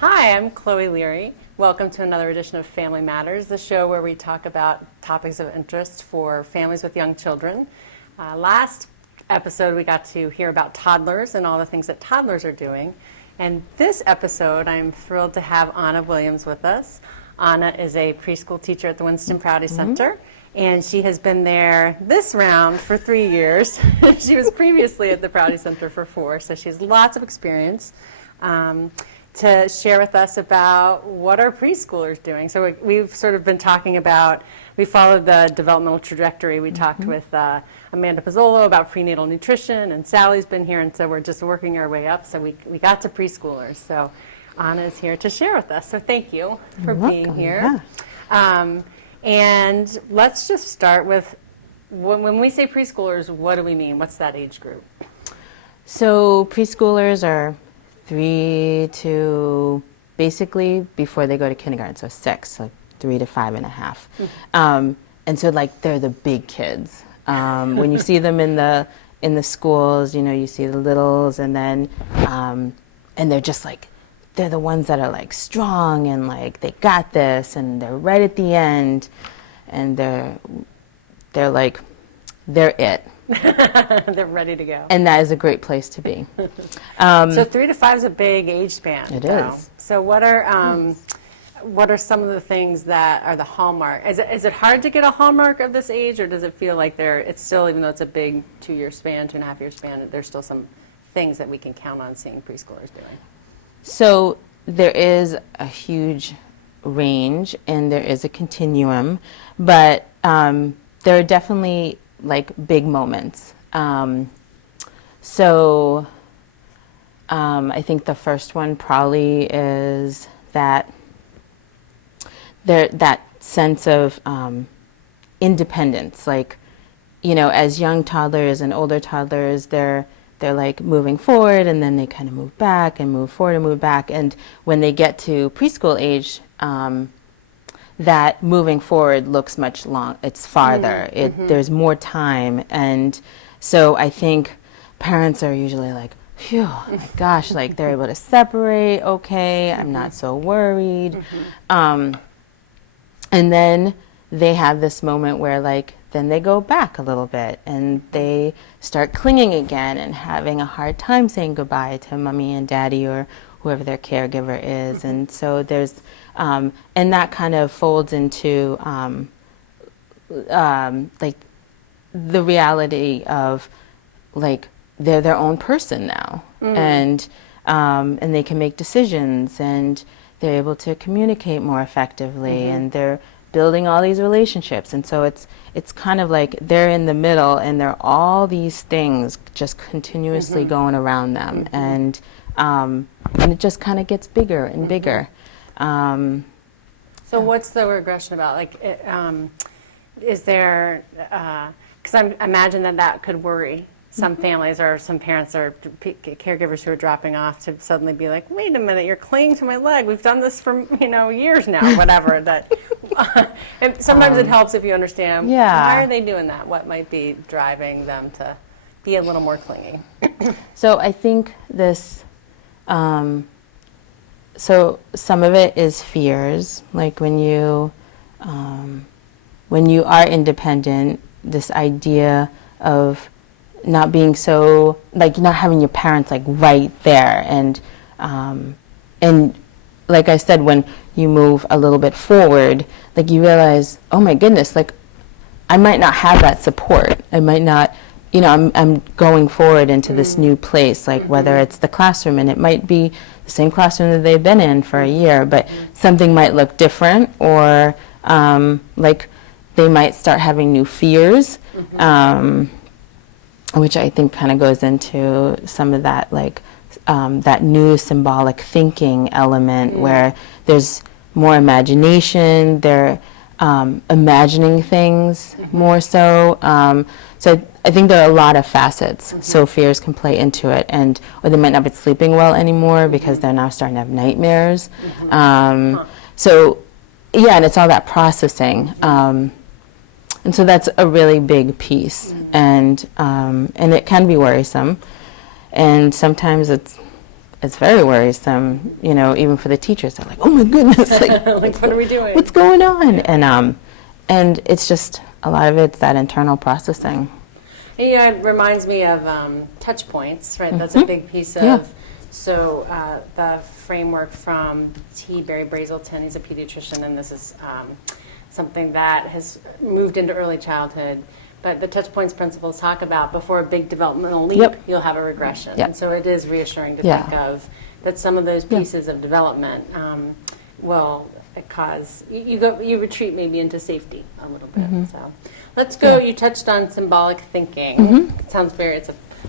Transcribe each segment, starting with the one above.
Hi, I'm Chloe Learey. Welcome to another edition of Family Matters, the show where we talk about topics of interest for families with young children. Last episode, we got to hear about toddlers and all the things that toddlers are doing. And this episode, I'm thrilled to have Anna Williams with us. Anna is a preschool teacher at the Winston Prouty Center, and she has been there this round for 3 years. She was previously at the Prouty Center for 4, so she has lots of experience to share with us about what are preschoolers doing. So we've sort of been talking about, we followed the developmental trajectory. We talked with Amanda Pizzolo about prenatal nutrition, and Sally's been here, and so we're just working our way up. So we got to preschoolers. So Anna is here to share with us. So thank you for being here. Yeah. And let's just start with, when we say preschoolers, what do we mean? What's that age group? So preschoolers are 3 to basically before they go to kindergarten, so 6, like 3 to 5.5. And so like they're the big kids. When you see them in the schools, you know, you see the littles, and then and they're just like, they're the ones that are like strong and like they got this, and they're right at the end, and they're like, they're it. They're ready to go. And that is a great place to be. So 3 to 5 is a big age span. It is. So what are some of the things that are the hallmark? Is it hard to get a hallmark of this age, or does it feel like it's still, even though it's a big 2-year span, 2.5-year span, there's still some things that we can count on seeing preschoolers doing? So there is a huge range and there is a continuum, but there are definitely like big moments. I think the first one probably is that that sense of independence. Like, you know, as young toddlers and older toddlers, they're like moving forward, and then they kind of move back and move forward and move back. And when they get to preschool age, that moving forward looks much it's farther. There's more time. And so I think parents are usually like, phew, my gosh, like they're able to separate, okay, I'm not so worried. And then they have this moment where like, then they go back a little bit and they start clinging again and having a hard time saying goodbye to mommy and daddy or whoever their caregiver is. And so there's, and that kind of folds into like the reality of like they're their own person now, and they can make decisions, and they're able to communicate more effectively, and they're building all these relationships. And so it's kind of like they're in the middle, and there are all these things just continuously going around them, and it just kind of gets bigger and bigger. So what's the regression about? Like, is there, because I imagine that could worry some families or some parents or caregivers who are dropping off, to suddenly be like, wait a minute, you're clinging to my leg. We've done this for, years now, whatever. That and sometimes it helps if you understand, why are they doing that? What might be driving them to be a little more clingy? So I think this, so some of it is fears, like when you are independent, this idea of not being so, like not having your parents like right there, and like I said, when you move a little bit forward, like you realize, oh my goodness, like I might not have that support. I might not, I'm going forward into this new place, like whether it's the classroom, and it might be the same classroom that they've been in for a year, but something might look different, or like they might start having new fears, which I think kind of goes into some of that, like that new symbolic thinking element, where there's more imagination, they're imagining things more so. So I think there are a lot of facets. So fears can play into it, or they might not be sleeping well anymore because they're now starting to have nightmares. So yeah, and it's all that processing. And so that's a really big piece, and it can be worrisome, and sometimes it's it's very worrisome, you know, even for the teachers. They're like, oh my goodness, like, Like, what are we doing? what's going on? And it's just, a lot of it's that internal processing. You know, it reminds me of touch points, right? That's a big piece of, Yeah. so the framework from Barry Brazelton, he's a pediatrician, and this is something that has moved into early childhood. But the touch points principles talk about before a big developmental leap, Yep. you'll have a regression. Yep. And so it is reassuring to Yeah. think of that some of those Yeah. pieces of development will cause, you retreat maybe into safety a little bit. So let's go, you touched on symbolic thinking. It sounds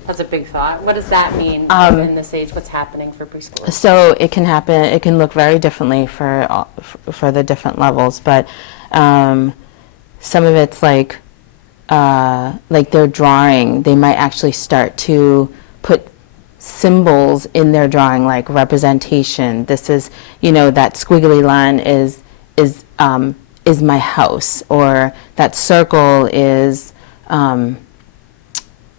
that's a big thought. What does that mean in this age? What's happening for preschoolers? So it can happen, it can look very differently for the different levels, but some of it's like their drawing, they might actually start to put symbols in their drawing, like representation. This is, you know, that squiggly line is my house, or that circle is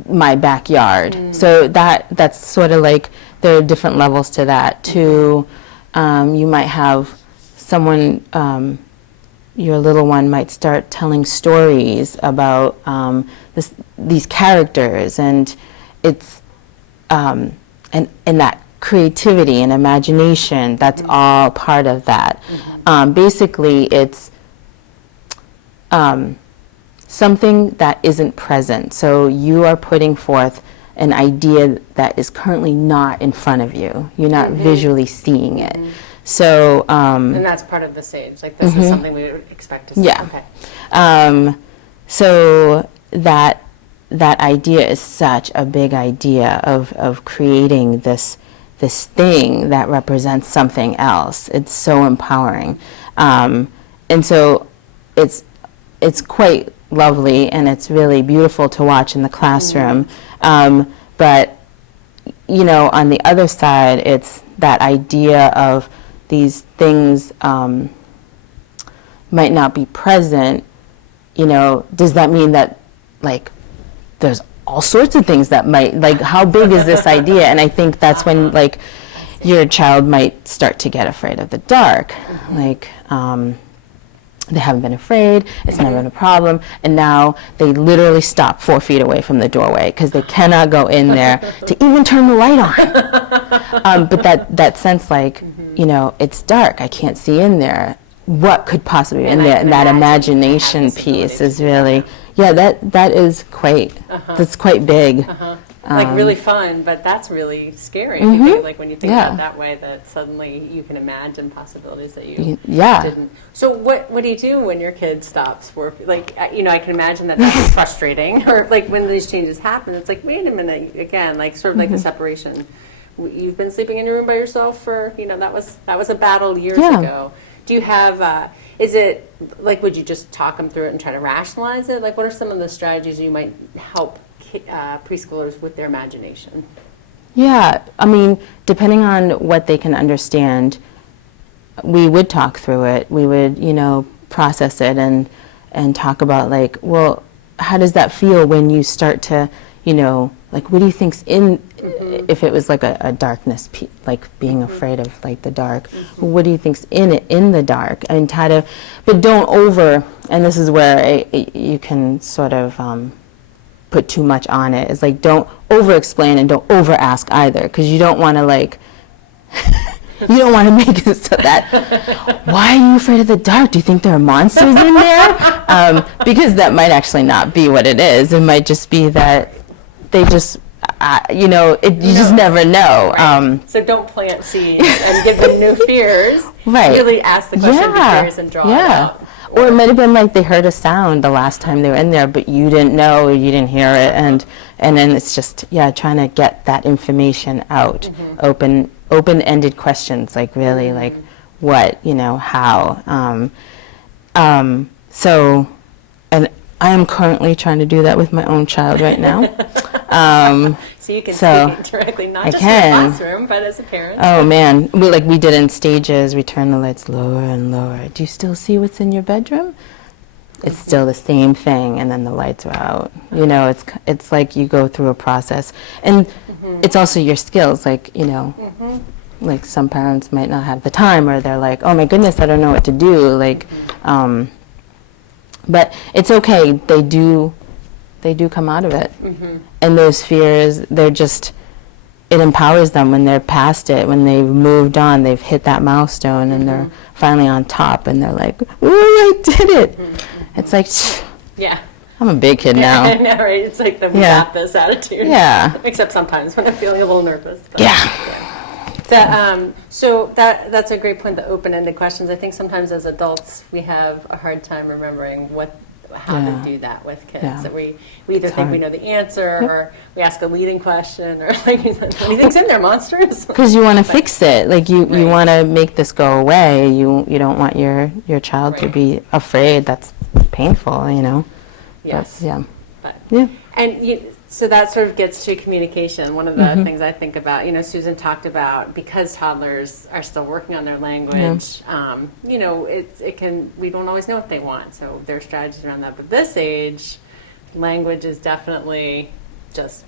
my backyard. So that's sort of like, there are different levels to that too. You might have someone, your little one might start telling stories about these characters, and it's and that creativity and imagination, that's all part of that. Basically, it's something that isn't present. So you are putting forth an idea that is currently not in front of you. You're not visually seeing it. So And that's part of the sage. Like, this is something we would expect to see. Yeah. Okay. So that idea is such a big idea of creating this thing that represents something else. It's so empowering, and so it's quite lovely, and it's really beautiful to watch in the classroom. But you know, on the other side, it's that idea of these things might not be present. You know, does that mean that, like, there's all sorts of things that might, like, how big is this idea? And I think that's when, like, your child might start to get afraid of the dark. Like, they haven't been afraid, it's never been a problem, and now they literally stop 4 feet away from the doorway because they cannot go in there to even turn the light on. But that sense, like, you know, it's dark, I can't see in there. What could possibly be in there? And that imagination piece is really, that is quite, that's quite big. Like, really fun, but that's really scary. If you think, like, when you think about it that way, that suddenly you can imagine possibilities that you didn't. So what do you do when your kid stops for, like, you know, I can imagine that that's frustrating, or like when these changes happen, it's like, wait a minute, again, like, sort of like the separation. You've been sleeping in your room by yourself for, you know, that was a battle years ago. Do you have, is it, like, would you just talk them through it and try to rationalize it? Like, what are some of the strategies you might help preschoolers with their imagination? Yeah, I mean, depending on what they can understand, we would talk through it. We would, you know, process it and talk about, like, well, how does that feel when you start to, you know, like, what do you think's in, if it was like a darkness, like being afraid of, like, the dark, what do you think's in it, in the dark? And try to, but don't and this is where you can sort of put too much on it. It's like, don't over-explain and don't over-ask either, because you don't want to, like, you don't want to make it so that, why are you afraid of the dark? Do you think there are monsters in there? Because that might actually not be what it is. It might just be that they just, you know, you just never know. Right. So don't plant seeds and give them new fears. Right. Really ask the question, be curious, and draw it out. Or it might have been like they heard a sound the last time they were in there, but you didn't know, or you didn't hear it, and then it's just, trying to get that information out. Open-ended questions, like, really, like, what, you know, how. So, and I am currently trying to do that with my own child right now. So you can speak it directly, not just in the classroom, but as a parent. Oh man, we did in stages. We turn the lights lower and lower. Do you still see what's in your bedroom? it's still the same thing, and then the lights are out. You know, it's like you go through a process, and it's also your skills. Like, you know, like some parents might not have the time, or they're like, oh my goodness, I don't know what to do. Like, but it's okay. They do come out of it, and those fears, it empowers them when they're past it, when they've moved on, they've hit that milestone, and they're finally on top, and they're like, ooh, I did it. It's like, Yeah. I'm a big kid now. I know, right? It's like the we got this attitude. Yeah. Except sometimes when I'm feeling a little nervous. But, Yeah. So that's a great point, the open-ended questions. I think sometimes as adults we have a hard time remembering how to do that with kids. Yeah. That we either think we know the answer, or we ask a leading question, or like, what do you think's in there, monsters? Because you want to fix it. Like, you want to make this go away. You don't want your child to be afraid. That's painful, you know. Yes. But, yeah. But, Yeah. And so that sort of gets to communication. One of the things I think about, you know, Susan talked about, because toddlers are still working on their language, you know, we don't always know what they want. So there are strategies around that. But this age, language is definitely just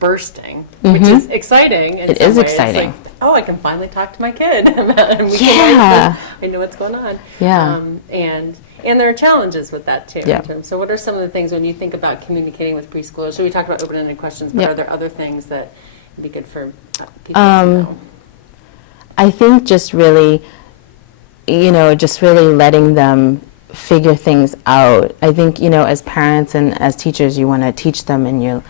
bursting, which is exciting. It is exciting. It's like, oh, I can finally talk to my kid. And I know what's going on. Yeah. And there are challenges with that too. Yeah. So what are some of the things when you think about communicating with preschoolers? So we talked about open-ended questions, but are there other things that would be good for people to know? I think just really letting them figure things out. I think, you know, as parents and as teachers, you want to teach them, and you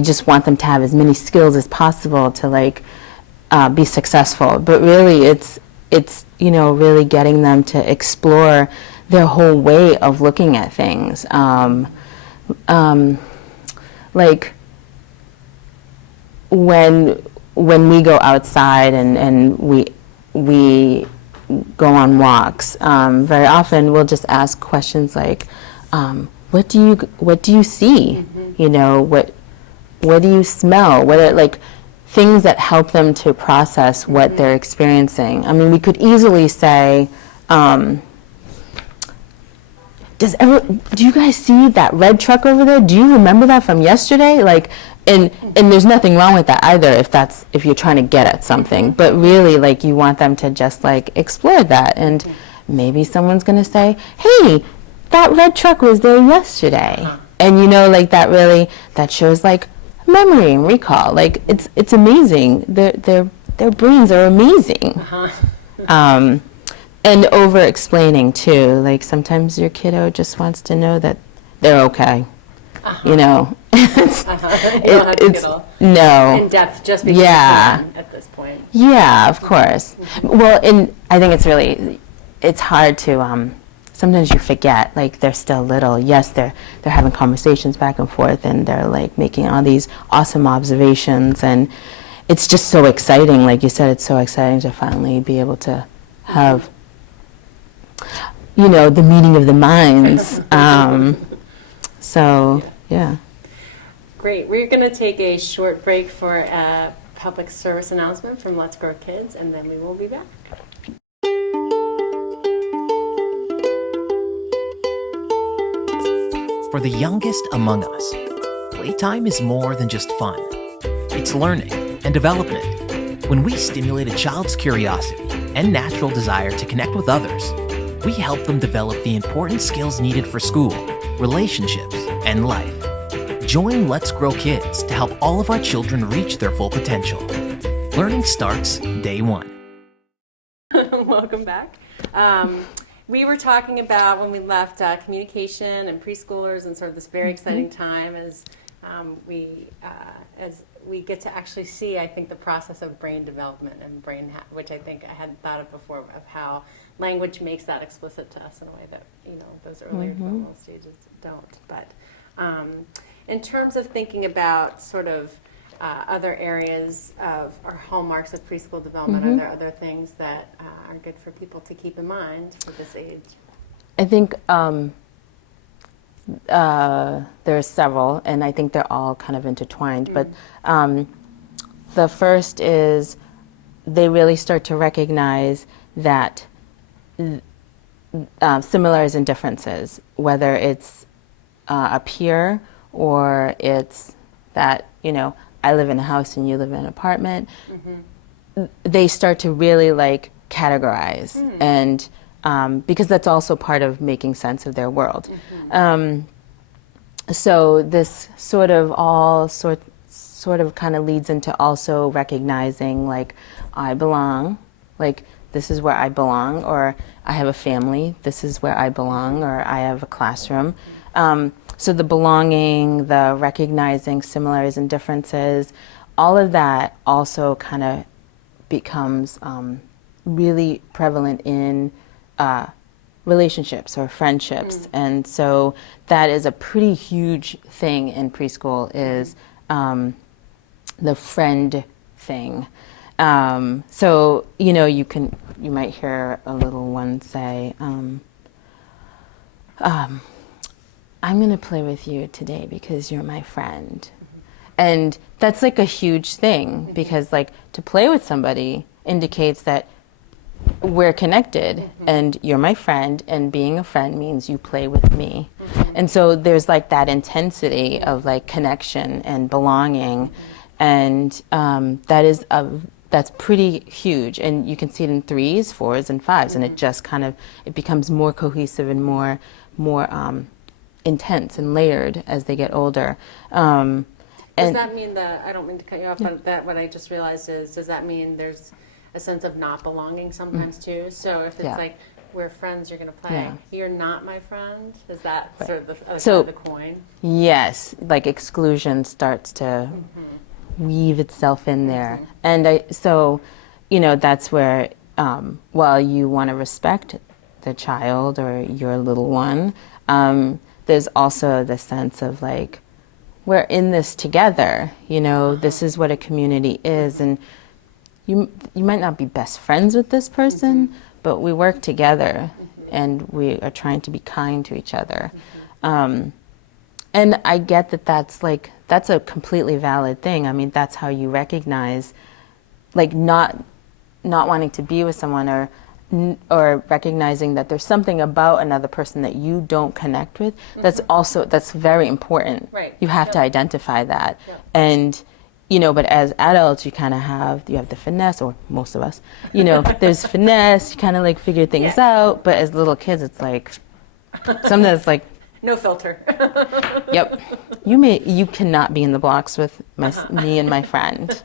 just want them to have as many skills as possible to like be successful. But really, it's you know, really getting them to explore their whole way of looking at things. Like when we go outside and we go on walks, very often we'll just ask questions like, what do you see? You know, what do you smell? What are, like, things that help them to process what they're experiencing. I mean, we could easily say, do you guys see that red truck over there? Do you remember that from yesterday? Like, and there's nothing wrong with that either if you're trying to get at something. But really, like, you want them to just like explore that, and maybe someone's gonna say, hey, that red truck was there yesterday. And you know, like, that shows like memory and recall. Like, it's amazing. Their brains are amazing. And over explaining too. Like, sometimes your kiddo just wants to know that they're okay. You know. You don't have to get all in depth just because you can at this point. Yeah, of course. Well, and I think it's hard to sometimes you forget, like, they're still little. Yes, they're having conversations back and forth, and they're like making all these awesome observations, and it's just so exciting. Like you said, it's so exciting to finally be able to have, you know, the meeting of the minds. So, yeah. Great. We're going to take a short break for a public service announcement from Let's Grow Kids, and then we will be back. For the youngest among us, playtime is more than just fun. It's learning and development. When we stimulate a child's curiosity and natural desire to connect with others, we help them develop the important skills needed for school, relationships, and life. Join Let's Grow Kids to help all of our children reach their full potential. Learning starts day one. Welcome back. We were talking about, when we left, communication and preschoolers, and sort of this very exciting time as we get to actually see, I think, the process of brain development and which I think I hadn't thought of before, of how language makes that explicit to us in a way that, you know, those earlier developmental stages don't. But in terms of thinking about sort of other areas of our hallmarks of preschool development, are there other things that are good for people to keep in mind for this age? I think there are several, and I think they're all kind of intertwined. But the first is they really start to recognize that similars and differences, whether it's a peer or it's that, I live in a house and you live in an apartment. They start to really like categorize and because that's also part of making sense of their world. So this sort of kind of leads into also recognizing like I belong, like this is where I belong, or I have a family, this is where I belong, or I have a classroom. So the belonging, the recognizing similarities and differences, all of that also kind of becomes really prevalent in relationships or friendships. And so that is a pretty huge thing in preschool is the friend thing. So, you might hear a little one say, I'm going to play with you today because you're my friend. And that's like a huge thing because like to play with somebody indicates that we're connected and you're my friend, and being a friend means you play with me. And so there's like that intensity of like connection and belonging. And that's pretty huge. And you can see it in 3s, 4s, and 5s. And it just kind of, it becomes more cohesive and more intense and layered as they get older. Does that mean that, I don't mean to cut you off, but that what I just realized is, does that mean there's a sense of not belonging sometimes too? So if it's like, we're friends, you're going to play, you're not my friend? Is that sort of the other side of the coin? Yes, like exclusion starts to weave itself in there. And that's where, while you want to respect the child or your little one, there's also the sense of like, we're in this together, this is what a community is. And you might not be best friends with this person, but we work together and we are trying to be kind to each other. And I get that that's a completely valid thing. I mean, that's how you recognize like not wanting to be with someone or recognizing that there's something about another person that you don't connect with. That's very important. Right. You have to identify that. And but as adults you have the finesse, or most of us, there's finesse, you kind of like figure things out, but as little kids it's like sometimes like no filter. Yep. You cannot be in the blocks with me and my friend.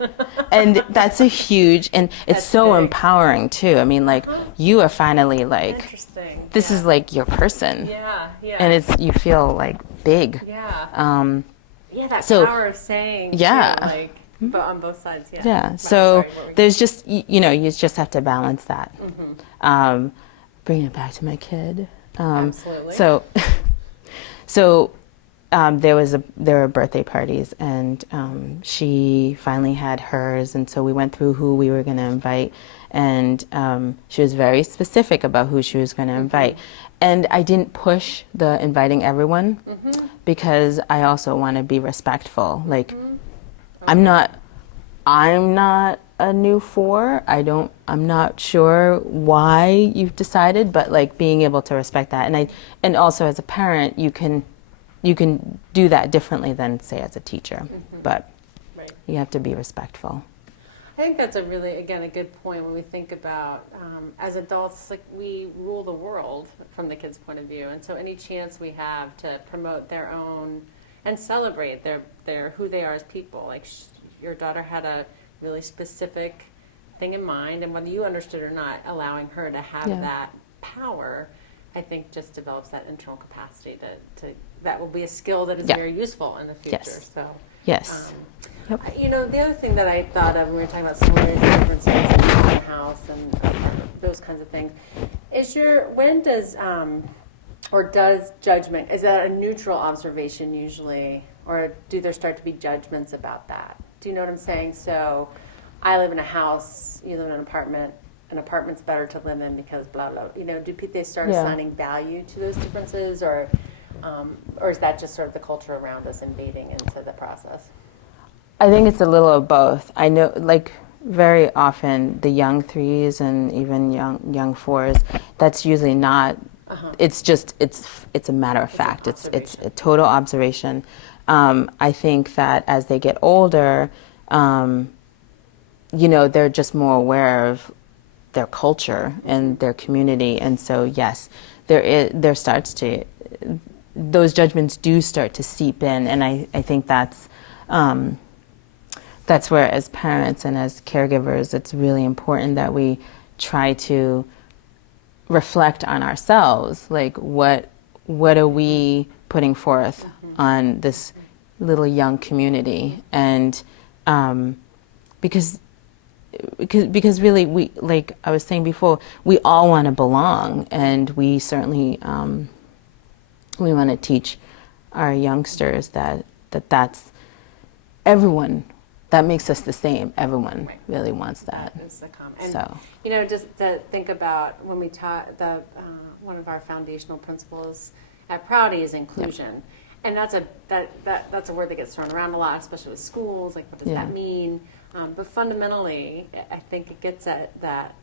And that's a huge, and it's so big. Empowering too. I mean, like, you are finally like, interesting. This is like your person. Yeah. And you feel like big. Yeah. That power of saying. Yeah. Too, like, but on both sides. Yeah. Yeah. So there's just, you just have to balance that. Bringing it back to my kid. Absolutely. So there were birthday parties, and she finally had hers, and so we went through who we were going to invite, and she was very specific about who she was going to invite. And I didn't push the inviting everyone because I also want to be respectful. Like, I'm not a new 4. I'm not sure why you've decided, but like being able to respect that. And also as a parent, you can do that differently than say as a teacher, but you have to be respectful. I think that's a really, again, a good point when we think about, as adults, like we rule the world from the kids' point of view. And so any chance we have to promote their own and celebrate their who they are as people, like your daughter had a really specific thing in mind, and whether you understood or not, allowing her to have that power, I think just develops that internal capacity to that will be a skill that is very useful in the future. Yes. So yes. The other thing that I thought of when we were talking about similarities and differences in the house and those kinds of things is when does or does judgment, is that a neutral observation usually, or do there start to be judgments about that? Do you know what I'm saying? So I live in a house, you live in an apartment's better to live in because blah, blah. Do they start assigning value to those differences, or is that just sort of the culture around us invading into the process? I think it's a little of both. I know, like, very often the young 3s and even young 4s, that's usually not It's just it's a matter of fact. It's a total observation. I think that as they get older, they're just more aware of their culture and their community, and so yes, those judgments do start to seep in, and I think that's where, as parents and as caregivers, it's really important that we try to reflect on ourselves, like what are we putting forth on this little young community, and because really, we, like I was saying before, we all want to belong, and we certainly we want to teach our youngsters that's everyone. That makes us the same. Everyone really wants that. That is the common. And, just to think about when we taught one of our foundational principles at Prouty is inclusion. Yep. And that's a word that gets thrown around a lot, especially with schools. Like, what does that mean? But fundamentally, I think it gets at that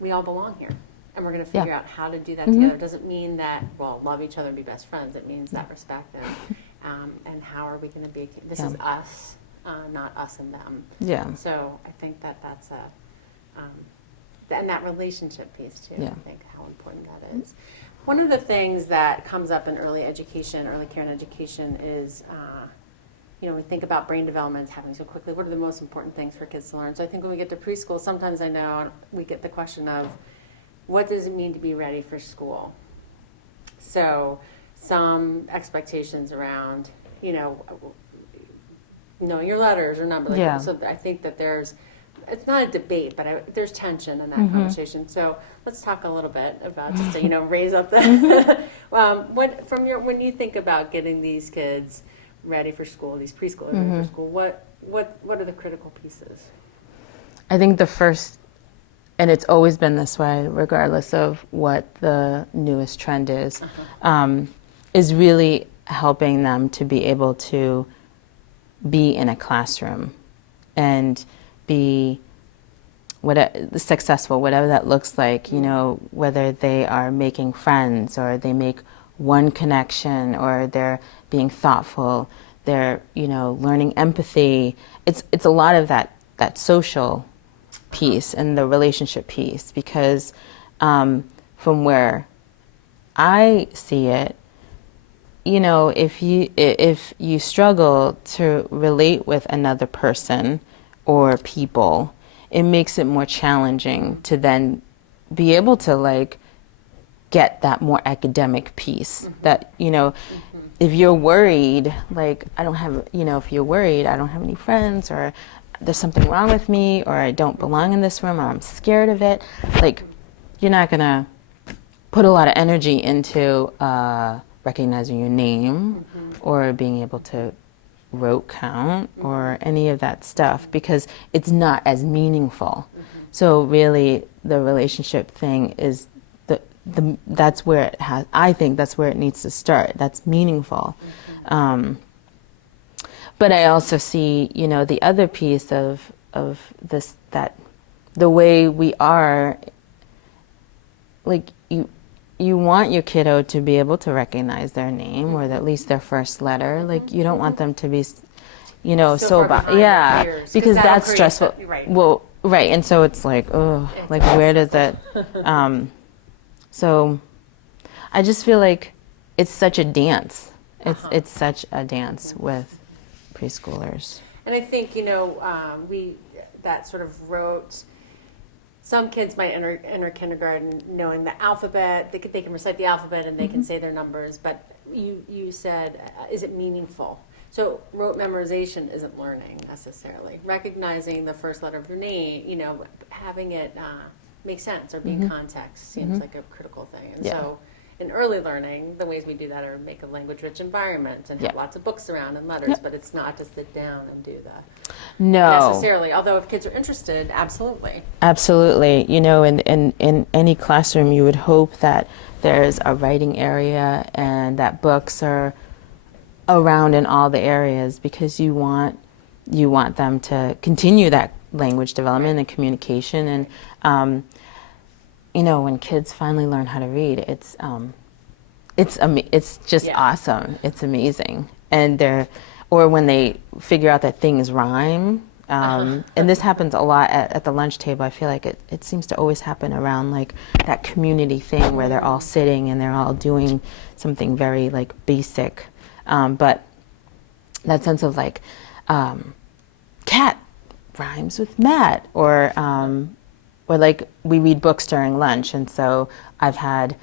we all belong here, and we're going to figure out how to do that together. It doesn't mean that love each other and be best friends. It means that respect and how are we going to be? This is us. Not us and them. Yeah. So I think that's and that relationship piece too. Yeah. I think how important that is. One of the things that comes up in early care and education is, we think about brain development happening so quickly. What are the most important things for kids to learn? So I think when we get to preschool, sometimes I know we get the question of, what does it mean to be ready for school? So some expectations around, knowing your letters or numbers. So I think that it's not a debate, but there's tension in that conversation. So let's talk a little bit about just to, raise up the, when you think about getting these kids ready for school, these preschoolers ready for school, what are the critical pieces? I think the first, and it's always been this way, regardless of what the newest trend is really helping them to be able to be in a classroom and be successful, whatever that looks like, whether they are making friends or they make one connection or they're being thoughtful, they're, learning empathy. It's a lot of that social piece and the relationship piece, because from where I see it, if you struggle to relate with another person or people, it makes it more challenging to then be able to get that more academic piece. That if you're worried, if you're worried, I don't have any friends, or there's something wrong with me, or I don't belong in this room, or I'm scared of it, you're not gonna put a lot of energy into recognizing your name or being able to rote count or any of that stuff, because it's not as meaningful. So really the relationship thing is that's where I think that's where it needs to start. That's meaningful. But I also see, the other piece of this, that the way we are, you want your kiddo to be able to recognize their name or at least their first letter. You don't want them to be, because that's stressful. Right. Well, right. And so it's where does it, so I just feel like it's such a dance. It's such a dance with preschoolers. And I think, we that sort of wrote. Some kids might enter kindergarten knowing the alphabet. They can recite the alphabet and they can say their numbers. But you said, is it meaningful? So rote memorization isn't learning necessarily. Recognizing the first letter of your name, having it make sense or be in context seems like a critical thing. And so in early learning, the ways we do that are make a language-rich environment and have lots of books around and letters, but it's not to sit down and do that necessarily. Although if kids are interested, absolutely. Absolutely. In any classroom, you would hope that there's a writing area and that books are around in all the areas, because you want them to continue that language development and communication. And when kids finally learn how to read, it's just awesome. It's amazing. And or when they figure out that things rhyme, and this happens a lot at the lunch table. I feel like it seems to always happen around like that community thing where they're all sitting and they're all doing something very like basic. But that sense of like, cat rhymes with Matt, or like we read books during lunch. And so I've had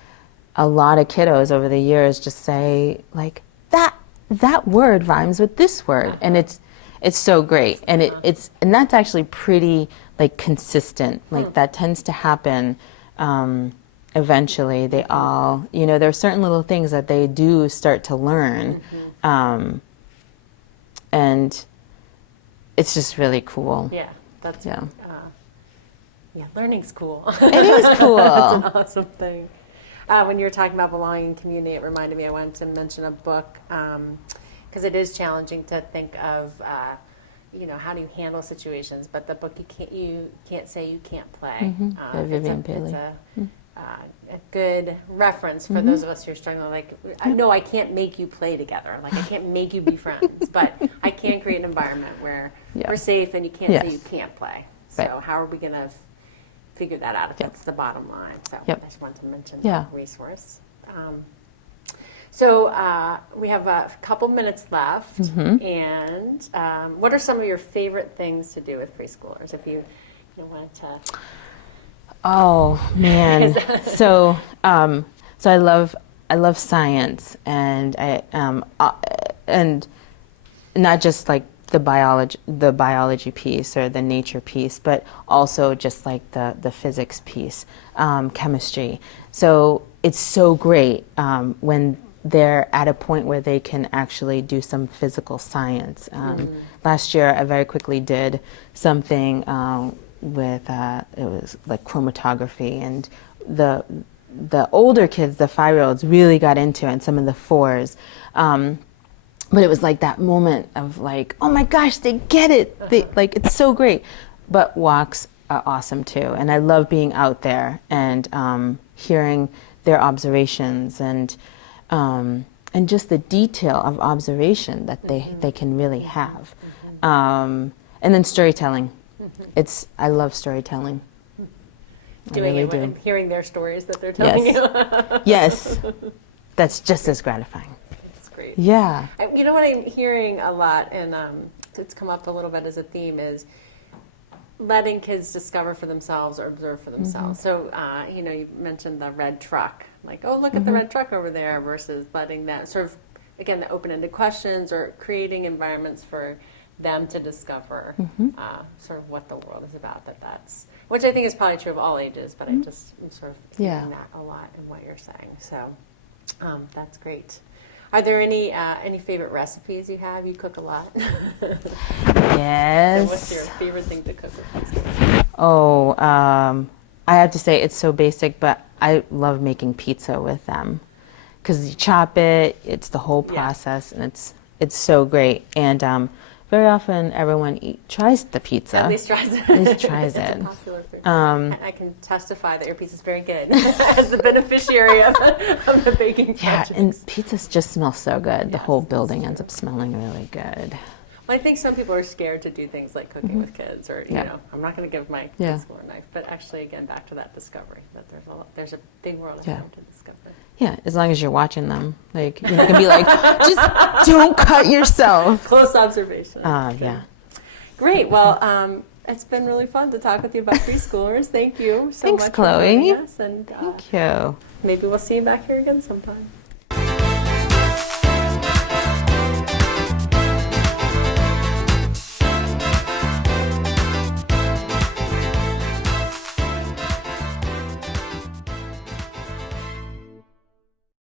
a lot of kiddos over the years just say like, that word rhymes with this word. And it's so great. And and that's actually pretty like consistent. Like that tends to happen eventually. They all, there are certain little things that they do start to learn. And it's just really cool. Yeah, learning's cool. It is cool. It's an awesome thing. When you were talking about belonging in community, it reminded me, I wanted to mention a book, because it is challenging to think of, how do you handle situations, but the book, you can't say you can't play. Vivian Paley. It's a good reference for those of us who are struggling, like, no, I can't make you play together, like I can't make you be friends, but I can create an environment where we're safe and you can't say you can't play. So how are we going to figure that out if that's the bottom line? So I just wanted to mention that resource. So we have a couple minutes left, and what are some of your favorite things to do with preschoolers, if you wanted to? Oh man, so I love science, and and not just like the biology piece or the nature piece, but also just like the physics piece, chemistry. So it's so great when they're at a point where they can actually do some physical science. Last year, I very quickly did something with it was like chromatography, and the older kids, the 5-year-olds, really got into it, and some of the 4s. But it was like that moment of like, oh my gosh, they get it. It's so great. But walks are awesome too. And I love being out there and hearing their observations and just the detail of observation that they can really have. And then storytelling. I love storytelling. Doing it and hearing their stories that they're telling you. Yes. That's just as gratifying. Great. Yeah. You know what I'm hearing a lot, and it's come up a little bit as a theme, is letting kids discover for themselves or observe for themselves. So, you mentioned the red truck, like, oh, look at the red truck over there, versus letting that sort of, again, the open-ended questions or creating environments for them to discover sort of what the world is about. That's which I think is probably true of all ages, but I'm sort of hearing that a lot in what you're saying. So that's great. Are there any favorite recipes you have? You cook a lot. Yes. So what's your favorite thing to cook with kids? Oh, I have to say it's so basic, but I love making pizza with them because you chop it. It's the whole process, and it's so great. And very often everyone tries the pizza. At least tries it. At least tries it's it. A popular food. I can testify that your pizza is very good as the beneficiary of the baking project. Yeah, and pizzas just smell so good. The whole building ends up smelling really good. Well, I think some people are scared to do things like cooking with kids, or I'm not going to give my preschooler a knife. But actually, again, back to that discovery, that there's a big world around to discover. Yeah, as long as you're watching them, like you can be like, just don't cut yourself. Close observation. Yeah. Great. Well, it's been really fun to talk with you about preschoolers. Thank you so much Chloe. for joining us. And thank you. Maybe we'll see you back here again sometime.